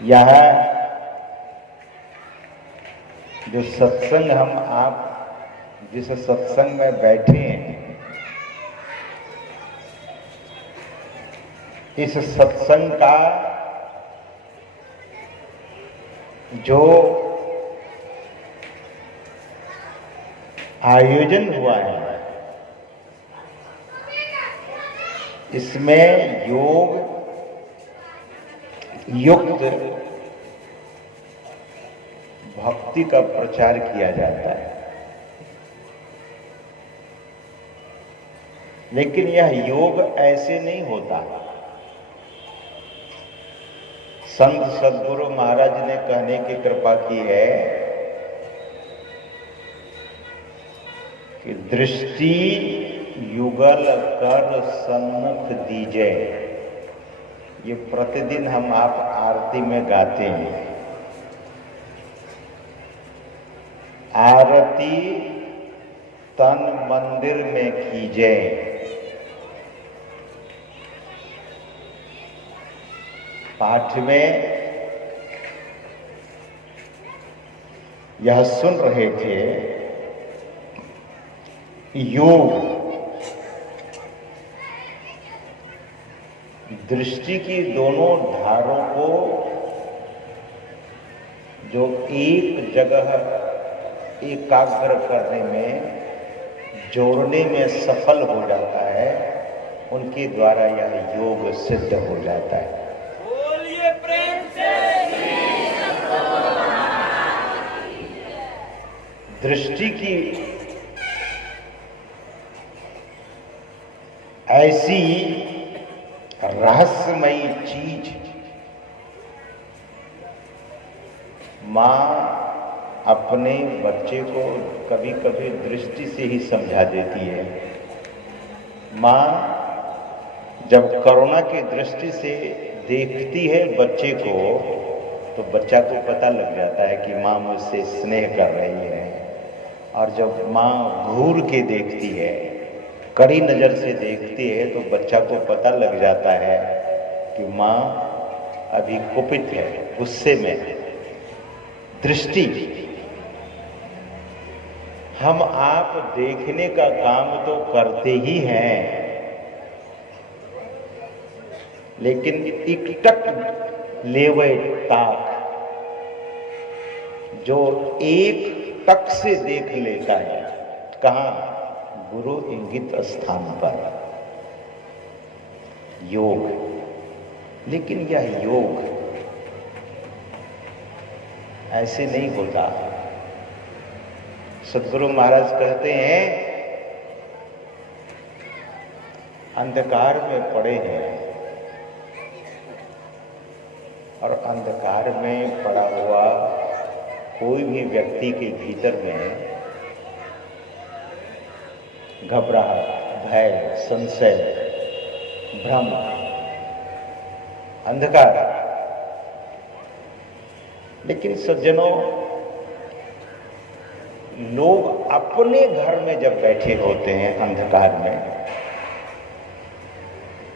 यह जो सत्संग हम आप जिस सत्संग में बैठे हैं, इस सत्संग का जो आयोजन हुआ है, इसमें योग युक्त भक्ति का प्रचार किया जाता है। लेकिन यह योग ऐसे नहीं होता। संत सद्गुरु महाराज ने कहने की कृपा की है कि दृष्टि युगल कर सन्मुख दीजे। ये प्रतिदिन हम आप आरती में गाते हैं। आरती तन मंदिर में कीजे, पाठ में यह सुन रहे थे। योग दृष्टि की दोनों धारों को जो एक जगह एकाग्र करने में, जोड़ने में सफल हो जाता है, उनके द्वारा यह योग सिद्ध हो जाता है। बोलिए प्रेम से। दृष्टि की ऐसी रहस्यमयी चीज मां अपने बच्चे को कभी कभी दृष्टि से ही समझा देती है। मां जब करुणा की दृष्टि से देखती है बच्चे को, तो बच्चा को पता लग जाता है कि मां मुझसे स्नेह कर रही है। और जब मां घूर के देखती है, कड़ी नजर से देखती है, तो बच्चा को पता लग जाता है कि मां अभी कुपित है, गुस्से में है। दृष्टि हम आप देखने का काम तो करते ही हैं, लेकिन इकटक लेवे ताक, जो एक टक से देख लेता है, कहां? गुरु इंगित स्थान पर योग। लेकिन यह योग ऐसे नहीं होता। सद्गुरु महाराज कहते हैं, अंधकार में पड़े हैं और अंधकार में पड़ा हुआ कोई भी व्यक्ति के भीतर में घबराहट, भय, संशय, भ्रम, अंधकार। लेकिन सज्जनों, लोग अपने घर में जब बैठे होते हैं अंधकार में,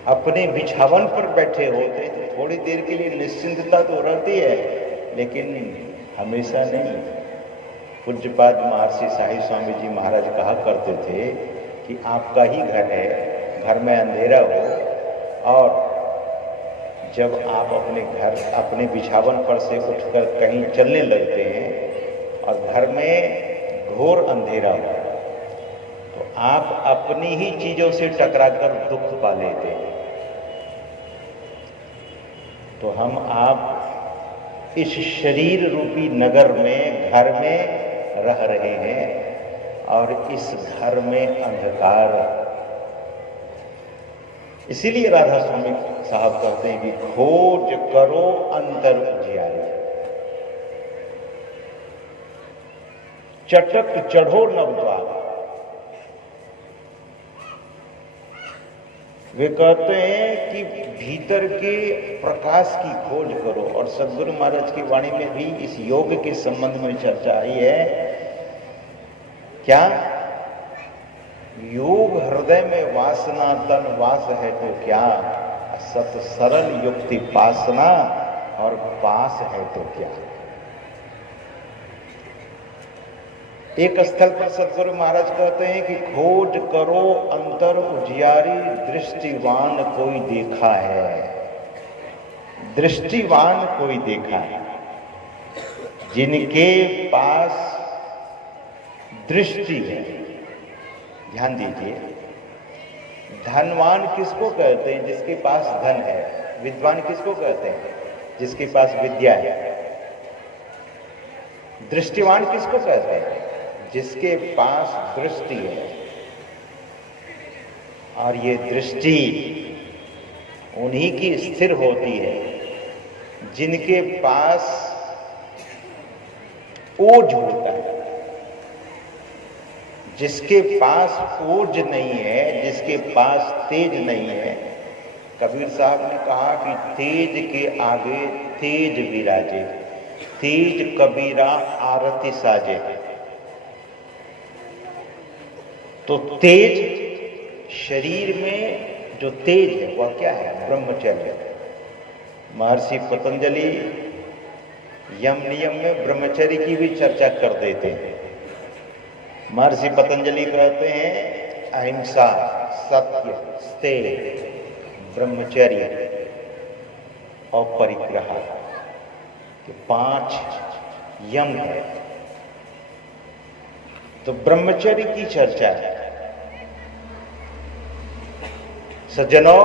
अपने बिछावन पर बैठे होते हैं, तो थोड़ी देर के लिए निश्चिंतता तो रहती है, लेकिन हमेशा नहीं। पूज्यपाद महर्षि शाही स्वामी जी महाराज कहा करते थे कि आपका ही घर है, घर में अंधेरा हो, और जब आप अपने बिछावन पर से उठकर कहीं चलने लगते हैं और घर में घोर अंधेरा हो, तो आप अपनी ही चीजों से टकराकर दुख पा लेते हैं। तो हम आप इस शरीर रूपी नगर में, घर में रह रहे हैं, और इस घर में अंधकार। इसीलिए राधा स्वामी साहब कहते हैं कि खोज करो अंतर उजियारे, चटक चढ़ो नवद्वार। वे कहते हैं कि भीतर के प्रकाश की खोज करो। और सद्गुरु महाराज की वाणी में भी इस योग के संबंध में चर्चा आई है। क्या? योग हृदय में वासना तन वास है तो क्या, सत सरल युक्ति पासना और पास है तो क्या। एक स्थल पर सदगुरु महाराज कहते हैं कि खोज करो अंतर उजियारी, दृष्टिवान कोई देखा है। दृष्टिवान कोई देखा है, जिनके पास दृष्टि है। ध्यान दीजिए, धनवान किसको कहते हैं? जिसके पास धन है। विद्वान किसको कहते हैं? जिसके पास विद्या है। दृष्टिवान किसको कहते हैं? जिसके पास दृष्टि है। और ये दृष्टि उन्हीं की स्थिर होती है जिनके पास ओज होता है। जिसके पास ओज नहीं है, जिसके पास तेज नहीं है, कबीर साहब ने कहा कि तेज के आगे तेज विराजे, तेज कबीरा आरती साजे। तो तेज, शरीर में जो तेज है वह क्या है? ब्रह्मचर्य। महर्षि पतंजलि यम नियम में ब्रह्मचर्य की भी चर्चा कर देते हैं। महर्षि पतंजलि कहते हैं अहिंसा, सत्य, स्तेय, ब्रह्मचर्य और परिग्रह के 5 यम है। तो ब्रह्मचर्य की चर्चा है। सज्जनों,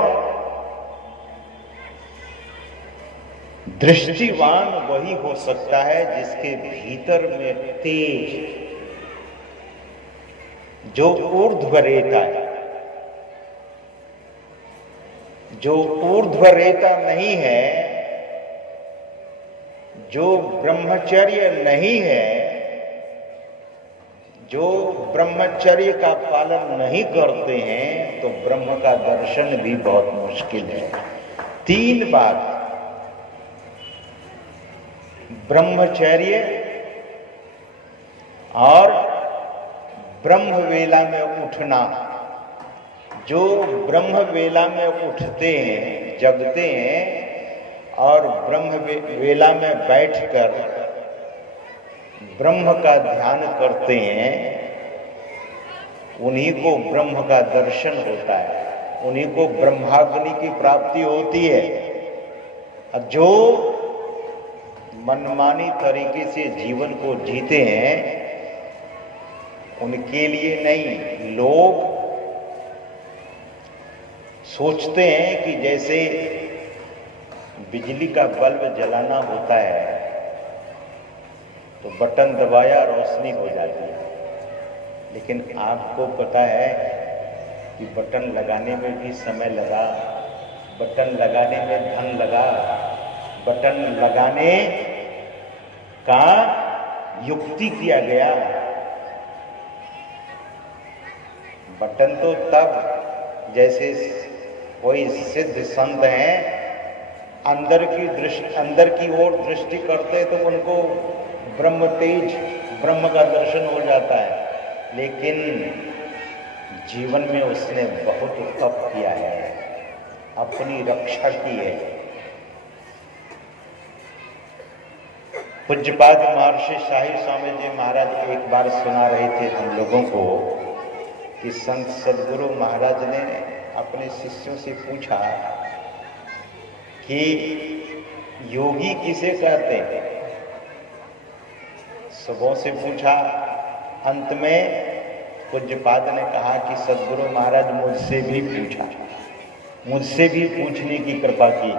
दृष्टिवान वही हो सकता है जिसके भीतर में तेज, जो ऊर्ध्वरेता है। जो ऊर्ध्वरेता नहीं है, जो ब्रह्मचर्य नहीं है, जो ब्रह्मचर्य का पालन नहीं करते हैं, तो ब्रह्म का दर्शन भी बहुत मुश्किल है। 3 बात: ब्रह्मचर्य और ब्रह्मवेला में उठना। जो ब्रह्मवेला में उठते हैं, जगते हैं और ब्रह्मवेला में बैठकर ब्रह्म का ध्यान करते हैं, उन्हीं को ब्रह्म का दर्शन होता है, उन्हीं को ब्रह्माग्नि की प्राप्ति होती है। और जो मनमानी तरीके से जीवन को जीते हैं, उनके लिए नहीं। लोग सोचते हैं कि जैसे बिजली का बल्ब जलाना होता है तो बटन दबाया रोशनी हो जाती है, लेकिन आपको पता है कि बटन लगाने में भी समय लगा, बटन लगाने में धन लगा, बटन लगाने का युक्ति किया गया। बटन तो तब, जैसे कोई सिद्ध संत हैं, अंदर की ओर दृष्टि करते तो उनको ब्रह्म तेज, ब्रह्म का दर्शन हो जाता है। लेकिन जीवन में उसने बहुत तप किया है, अपनी रक्षा की है। पूज्यपाद महर्षि शाही स्वामी जी महाराज एक बार सुना रहे थे हम लोगों को कि संत सदगुरु महाराज ने अपने शिष्यों से पूछा कि योगी किसे कहते हैं। सबों से पूछा, अंत में पूज्यपाद ने कहा कि सदगुरु महाराज मुझसे भी पूछा, मुझसे भी पूछने की कृपा की।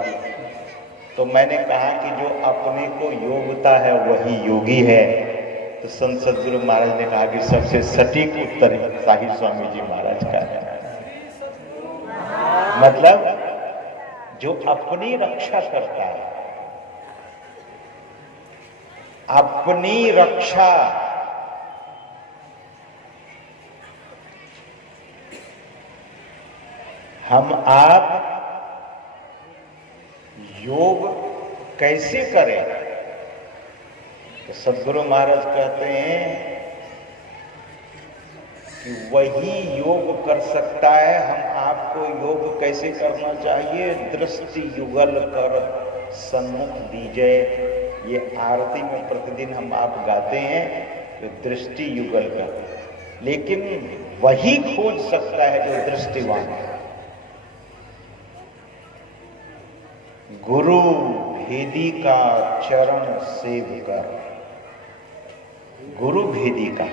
तो मैंने कहा कि जो अपने को योग्यता है वही योगी है। तो संत सदगुरु महाराज ने कहा कि सबसे सटीक उत्तर शाही स्वामी जी महाराज का है। मतलब जो अपनी रक्षा करता है, अपनी रक्षा। हम आप योग कैसे करें? तो सदगुरु महाराज कहते हैं कि वही योग कर सकता है। हम आपको योग कैसे करना चाहिए? दृष्टि युगल कर सन्मुख दीजय, ये आरती में प्रतिदिन हम आप गाते हैं, जो दृष्टि युगल का, लेकिन वही खोज सकता है जो दृष्टिवान है। गुरु भेदी का चरण सेव कर, गुरु भेदी का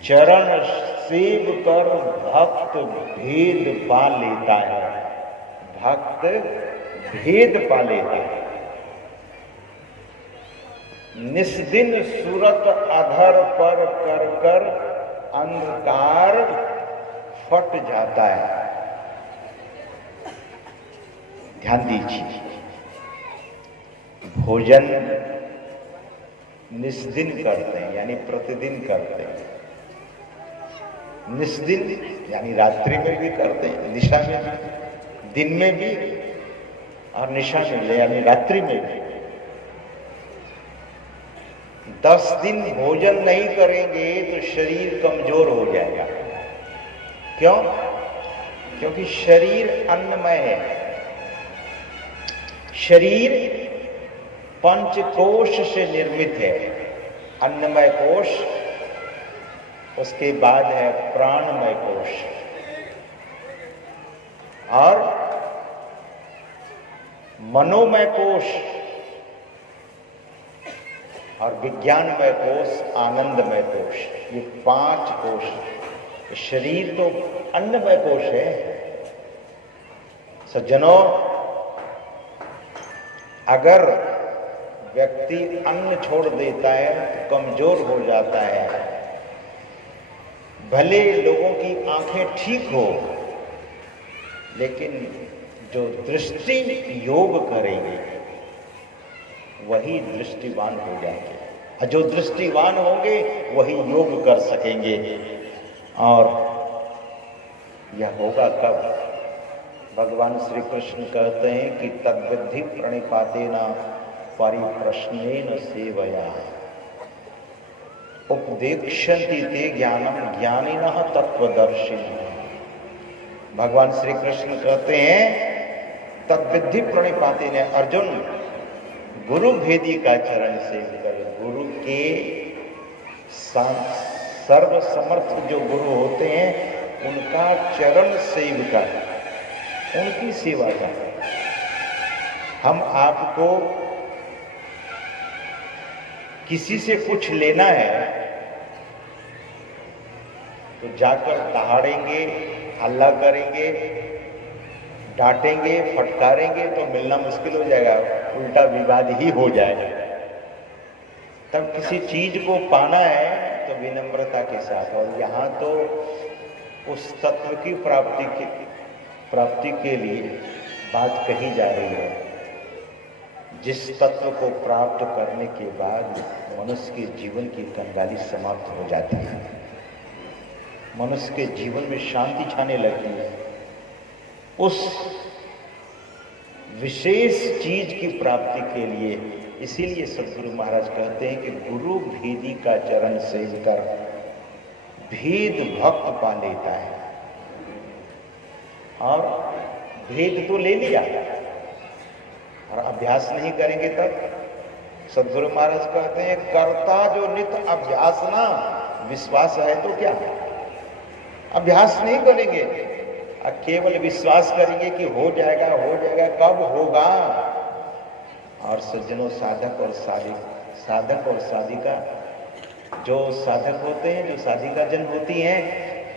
चरण सेव कर भक्त भेद पा लेता है, भक्त भेद पा लेते हैं। निस्दिन सूरत अधर पर कर कर अंधकार फट जाता है। ध्यान दीजिए, भोजन निस्दिन करते हैं यानी प्रतिदिन करते हैं, निस्दिन यानी रात्रि में भी करते हैं, निशा में भी, दिन में भी और निशा में भी यानी रात्रि में भी। 10 दिन भोजन नहीं करेंगे तो शरीर कमजोर हो जाएगा। क्यों? क्योंकि शरीर अन्नमय है। शरीर पंचकोश से निर्मित है। अन्नमय कोश, उसके बाद है प्राणमय कोश और मनोमय कोश और विज्ञानमय कोश, आनंदमय कोश। ये 5 कोश। शरीर तो अन्नमय कोश है। सज्जनों, अगर व्यक्ति अन्न छोड़ देता है तो कमजोर हो जाता है। भले लोगों की आंखें ठीक हो, लेकिन जो दृष्टि योग करेंगे वही दृष्टिवान हो जाएंगे, और जो दृष्टिवान होंगे वही योग कर सकेंगे। और यह होगा कब? भगवान श्री कृष्ण कहते हैं कि तद्विद्धि प्रणिपातेन परिप्रश्नेन सेवया उपदेक्ष्यन्ति ते ज्ञानम ज्ञानिनः तत्वदर्शिनः। भगवान श्री कृष्ण कहते हैं तद्विद्धि प्रणिपातेन, अर्जुन गुरु भेदी का चरण सेव कर। गुरु के सर्व समर्थ जो गुरु होते हैं उनका चरण सेव कर, उनकी सेवा कर। हम आपको किसी से कुछ लेना है तो जाकर दहाड़ेंगे, हल्ला करेंगे, डांटेंगे, फटकारेंगे तो मिलना मुश्किल हो जाएगा, उल्टा विवाद ही हो जाएगा। तब किसी चीज को पाना है तो विनम्रता के साथ। और यहाँ तो उस तत्व की प्राप्ति के लिए बात कही जा रही है, जिस तत्व को प्राप्त करने के बाद मनुष्य के जीवन की कंगाली समाप्त हो जाती है, मनुष्य के जीवन में शांति छाने लगती है। उस विशेष चीज की प्राप्ति के लिए, इसीलिए सद्गुरु महाराज कहते हैं कि गुरु भेदी का चरण सेव कर भेद भक्त पा लेता है। और भेद तो ले लिया और अभ्यास नहीं करेंगे तब। सद्गुरु महाराज कहते हैं कर्ता जो नित अभ्यास ना विश्वास है तो क्या, अभ्यास नहीं करेंगे, केवल विश्वास करेंगे कि हो जाएगा हो जाएगा, कब होगा। और सज्जनों, साधक और साधिका, जो साधक होते हैं, जो साधिका जन होती हैं,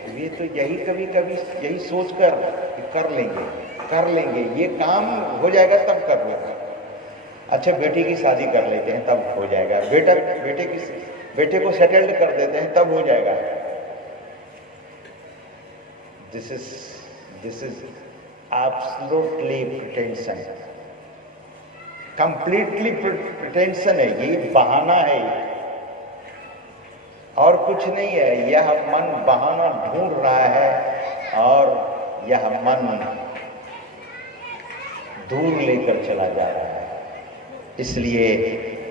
वे तो यही कभी कभी यही सोचकर कर लेंगे, ये काम हो जाएगा तब कर लेंगे। अच्छा, बेटी की शादी कर लेते हैं तब हो जाएगा, बेटे को सेटल्ड कर देते हैं तब हो जाएगा। This is absolutely pretension, completely pretension है, ये बहाना है और कुछ नहीं है। यह मन बहाना ढूंढ रहा है और यह मन दूर लेकर चला जा रहा है। इसलिए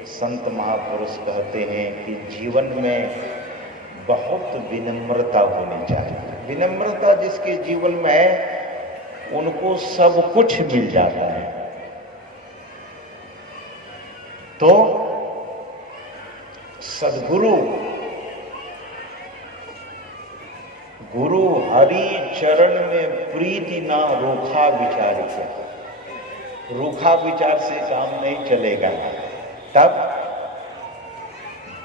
संत महापुरुष कहते हैं कि जीवन में बहुत विनम्रता होनी चाहिए। विनम्रता जिसके जीवन में है उनको सब कुछ मिल जाता है। तो सद्गुरु गुरु हरि चरण में प्रीति ना रूखा विचार किया। रूखा विचार से काम नहीं चलेगा। तब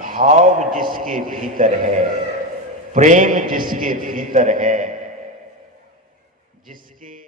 भाव जिसके भीतर है, प्रेम जिसके भीतर है, जिसके